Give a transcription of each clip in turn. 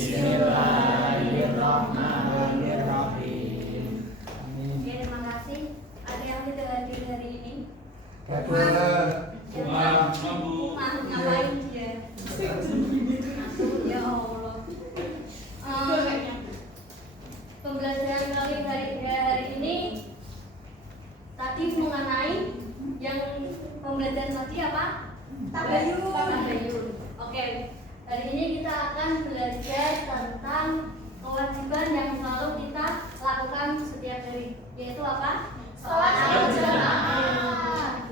Bismillahirrahmanirrahim. Oke, terima kasih. Ada yang tidak hadir hari ini? Ngapain dia? Ya Allah. Pembelajaran kali hari ini tadi mengenai yang pembelajaran tadi apa? Tabayun. Oke. Hari ini kita akan belajar tentang kewajiban yang selalu kita lakukan setiap hari, yaitu apa? Sholat berjamaah.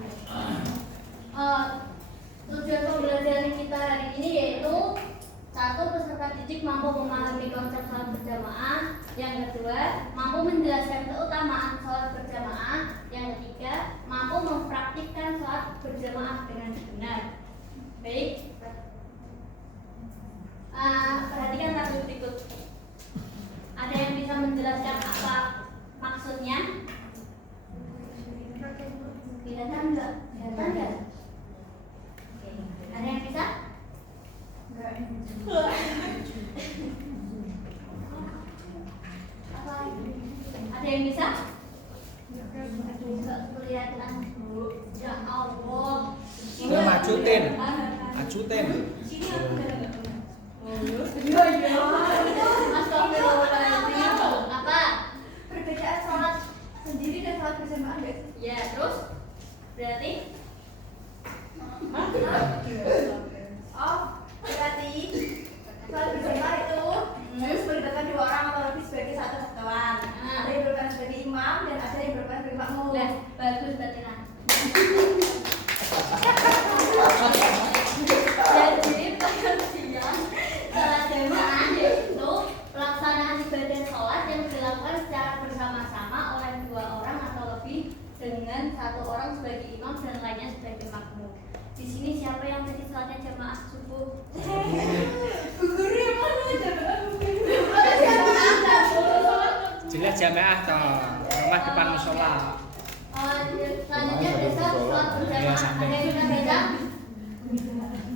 Tujuan pembelajaran kita hari ini yaitu satu, peserta didik mampu memahami konsep sholat berjamaah. Yang kedua, mampu menjelaskan keutamaan sholat berjamaah. Yang ketiga, mampu mempraktikkan sholat berjamaah dengan benar. Baik. Perhatikan tabel berikut. Ada yang bisa menjelaskan apa maksudnya? Kelihatan enggak? Kelihatan enggak? Oke. Ada yang bisa? Enggak. Apa? Ada yang bisa? Enggak kelihatan. Ya Allah. Majutin. Majutin. Sini aku enggak. Astagfirullahaladzim. Apa? Perbedaan sholat sendiri dan sholat berjamaah guys. Ya, terus berarti Oh, berarti sholat berjamaah itu harus melibatkan dua orang atau lebih sebagai satu kesatuan. Ada yang berperan sebagai imam dan ada yang berperan sebagai makmum. lah bagus berarti nah. Jadi pengertian sholat jamaah yaitu pelaksanaan ibadah sholat yang dilakukan secara bersama-sama oleh dua orang atau lebih dengan satu orang sebagai imam dan lainnya sebagai makmum. Di sini siapa yang tadi sholatnya jamaah subuh? Guru yang mana jamaah? Jelas jamaah toh. Rumah depan musola. Selanjutnya desa sholat berjamaah. Ada yang bisa beda?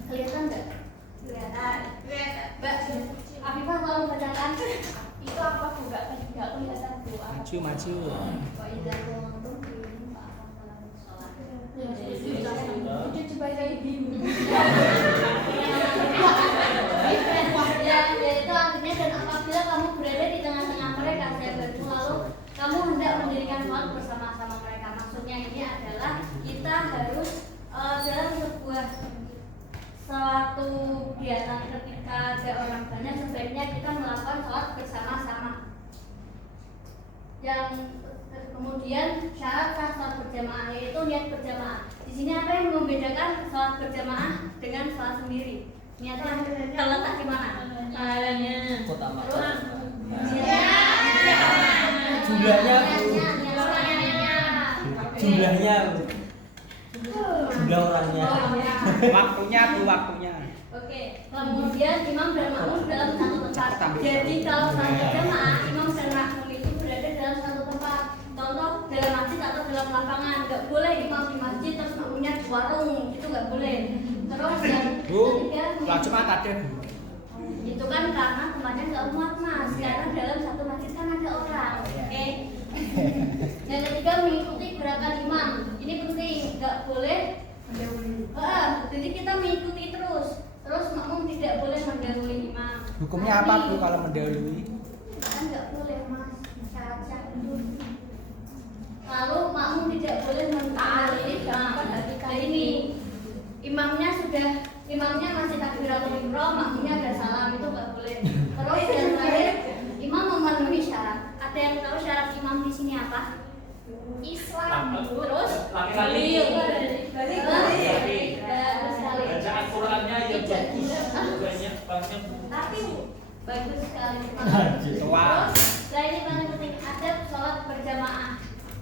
Kelihatan nggak? Kelihatan. Mbak Afifah tolong bacakan. Itu apa Bu? Enggak kelihatan Bu. Maju maju. Wa idza kuntum fiikum fa'aqamu shalah. Cucu baca ibu. Ya, yaitu artinya dan apabila kamu berada di tengah-tengah mereka lalu kamu hendak mendirikan sholat bersama-sama mereka. Maksudnya ini adalah kita harus dalam sebuah suatu kegiatan ketika ada orang banyak sebaiknya kita melakukan sholat bersama-sama. Yang kemudian syarat sah sholat berjamaah yaitu niat berjamaah. Di sini apa yang membedakan sholat berjamaah dengan sholat sendiri? Niatnya terletak di mana? Pahalanya. Terus Jumlahnya jumlahnya jumlah orangnya. Waktunya Bu, waktunya. Oke, kemudian imam dan makmum dalam satu tempat. Jadi kalau sholat berjamaah, imam dan makmum itu berada dalam satu tempat. Contoh dalam masjid atau dalam lapangan. Nggak boleh imam di masjid terus makmumnya di warung, itu nggak boleh. Terus yang Bu, ketiga, lah cuma ada Bu. itu kan karena tempatnya nggak muat mas. Karena dalam satu masjid kan ada orang. Oke. Yang ketiga mengikuti gerakan imam. Ini penting, nggak boleh. Jadi kita mengikuti terus makmum tidak boleh mendahului imam. Hukumnya apa Bu kalau mendahului? Kan nggak boleh mas, syarat itu. Lalu makmum tidak boleh mendahului imam. Nah ini imamnya masih takbiratul ihram, makmumnya ada salam, itu nggak boleh. Terus yang terakhir imam memenuhi syarat. Ada yang tahu syarat imam di sini apa? Islam. Terus laki-laki. Bagus sekali. Bacaan Qurannya yang bagus, banyak banget. Tapi bagus sekali. Wah. Terus, selain ini paling penting adab sholat berjamaah.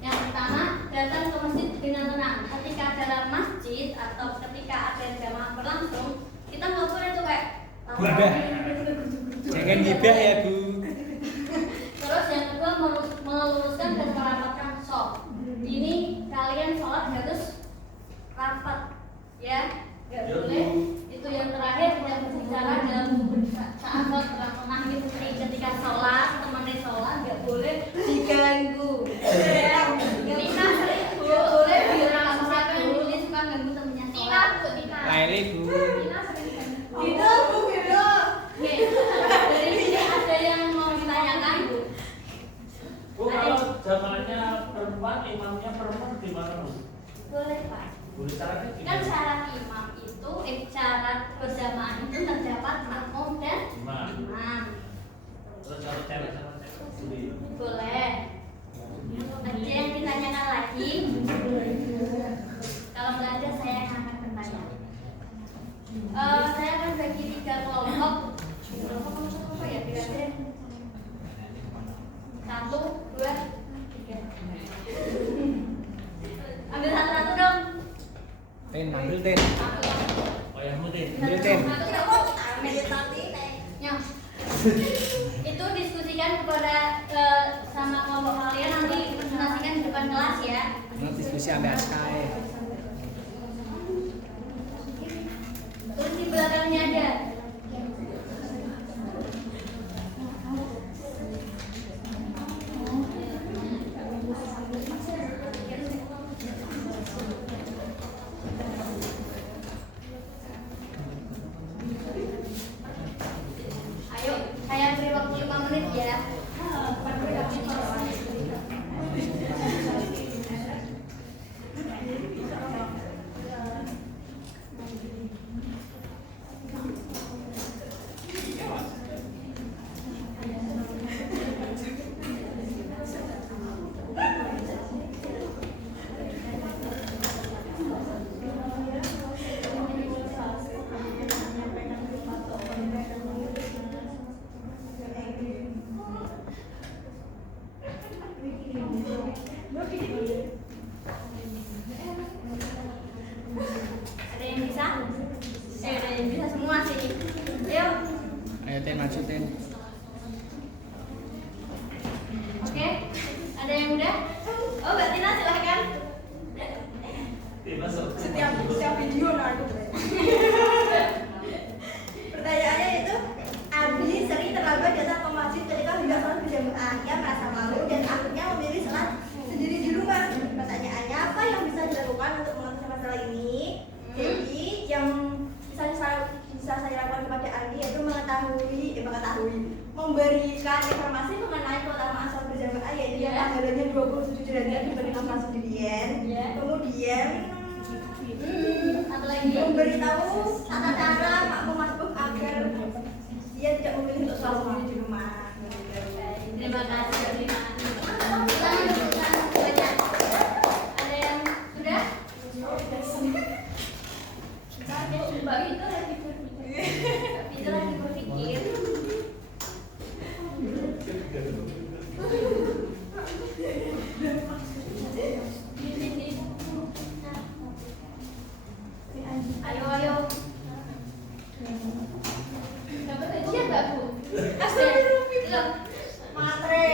Yang pertama, datang ke masjid dengan tenang. Ketika dalam masjid atau ketika ada jamaah berlangsung, kita nggak boleh tuh kayak Gibah. Jangan gibah ya Bu. Terus yang kedua meluruskan dan merapatkan shaf. Ini kalian sholat harus rapat, ya, nggak boleh. Itu yang terakhir tidak berbicara dalam saat sholat tengah-tengah mengganggu. Tina sering boleh bilang siapa yang ini suka ganggu temennya. Tina, Bu Tina. Laili Bu. Tina sering ganggu. Gitu, Bu, gitu. Oke, dari sini ada yang mau ditanyakan Bu? Bu, kalau zamannya perempuan, imamnya perempuan gimana Bu? Boleh Pak. Boleh caranya Kan gimana? syarat imam itu, syarat berjamaah itu terdapat makmum dan Imam. imam. Terus kalau cewek sama cewek boleh. Boleh. Ada yang ditanyakan lagi? Kalau nggak ada saya yang akan bertanya. Saya akan bagi 3 kelompok. Kelompok ya? 3 deh. 1, 2, 3. Ambil satu-satu dong. Tin, ambil Tin. Oh yang mutin. Ambil Tin. Ya. Itu diskusikan kepada sama kelompok kalian, nanti presentasikan di depan kelas ya. Nah, diskusi ambil Askai. Terus di belakangnya ada. Ayo, saya beri waktu 5 menit ya. Ada yang bisa? Ada yang bisa semua sih. Ayo. Ayo Tin, maju Tin. Oke. Ada yang udah? Oh, Mbak Tina silahkan. Masuk. Setiap video aku. Pertanyaannya itu, Abi sering terlambat datang ke masjid ketika hendak sholat berjamaah. Ia merasa malu dan akhirnya memilih sholat sendiri di rumah. Pertanyaannya, apa yang bisa dilakukan untuk mengatasi masalah ini? Jadi yang bisa saya lakukan kepada Andi yaitu memberikan informasi mengenai keutamaan sholat berjamaah, yaitu yang pahalanya 27 derajat dibandingkan sholat sendirian. Kemudian Satu lagi. memberitahu tata cara makmum masbuk agar dia tidak memilih untuk sholat sendiri di rumah. Terima kasih. Terima kasih. Banyak. Ada yang sudah? Mbak itu lagi berpikir. Mbak itu lagi berpikir. Ayo, ayo. Dapat hadiah nggak Bu? Astagfirullah. Matre.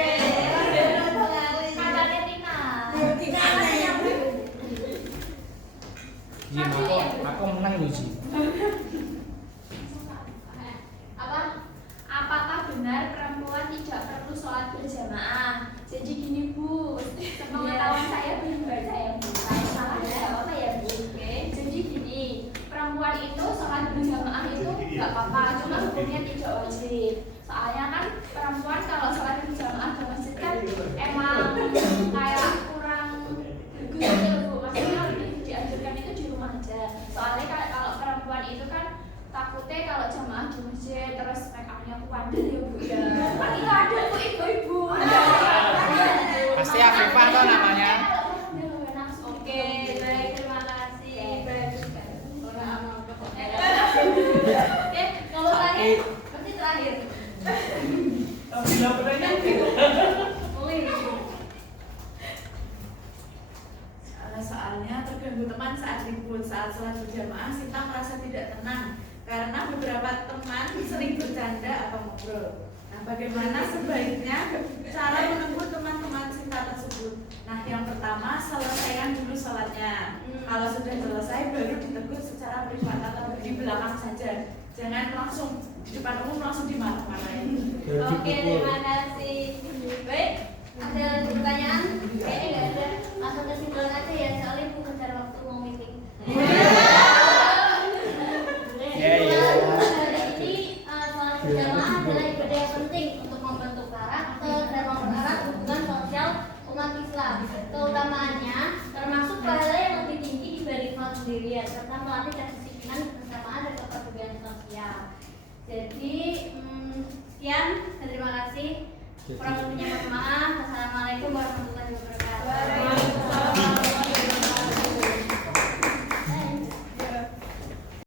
Kabarnya Tina. Ji, aku menang loh Ji. Apa? Apakah benar perempuan tidak perlu sholat berjamaah? Jadi gini Bu, sepengetahuan saya belum baca ya Bu. Kalau salah ya apa ya Bu? Oke. Jadi gini, perempuan itu sholat berjamaah itu nggak apa-apa, cuma hukumnya tidak wajib. Soalnya kan perempuan kalau sholat berjamaah di masjid kan emang kayak kurang bagus gitu Bu. Maksudnya lebih dianjurkan itu di rumah aja. Soalnya kalau perempuan itu kan takutnya kalau jamaah di masjid terus make upnya kuandel ya Bu ya. Kan itu ada tuh ibu-ibu. Pasti Afifah tuh namanya. Oke, baik, terima kasih. Bagus kan. Oke, kalau terakhir, pasti terakhir. Tapi laporannya Boleh. Soalnya terganggu teman saat ribut, saat sholat berjamaah, Sinta merasa tidak tenang karena beberapa teman sering bercanda atau ngobrol. Nah, bagaimana sebaiknya cara menegur teman-teman Sinta tersebut? Nah, yang pertama, selesaikan dulu sholatnya. Kalau sudah selesai, baru ditegur secara privat atau di belakang saja. Jangan langsung di depan umum langsung dimarah-marahin. Oke, terima kasih. Baik, ada serta melatih kedisiplinan, kebersamaan dan kepedulian sosial. Jadi sekian dan terima kasih. Kurang lebihnya mohon maaf. Wassalamualaikum warahmatullahi wabarakatuh.